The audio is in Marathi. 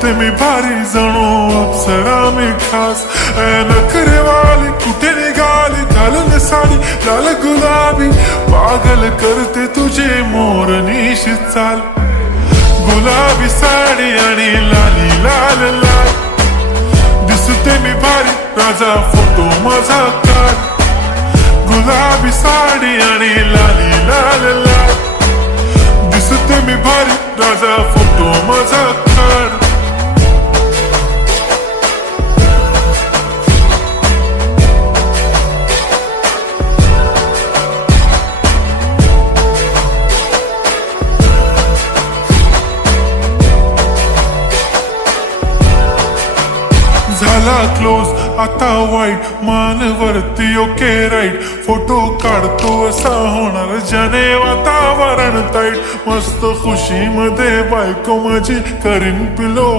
दिसते मी भारी जणू अप्सरा मी खास. नखरेवाली कुठे निघाली घालून साडी लाल गुलाबी, पागल करते तुझे मोरनीशी चाल. गुलाबी साडी आणि लाली लाल लाल, दिसते मी भारी राजा फोटो माझा काढ. गुलाबी साडी आणि लाली लाल लाल, दिसते मी भारी राजा फोटो माझा काढ. झाला क्लोज आता वाईट, मान वरती ओके राईट. फोटो काढतो असा होणार ज्याने वातावरण ताईट. मस्त खुशी मध्ये बायको माझी करीन पिलो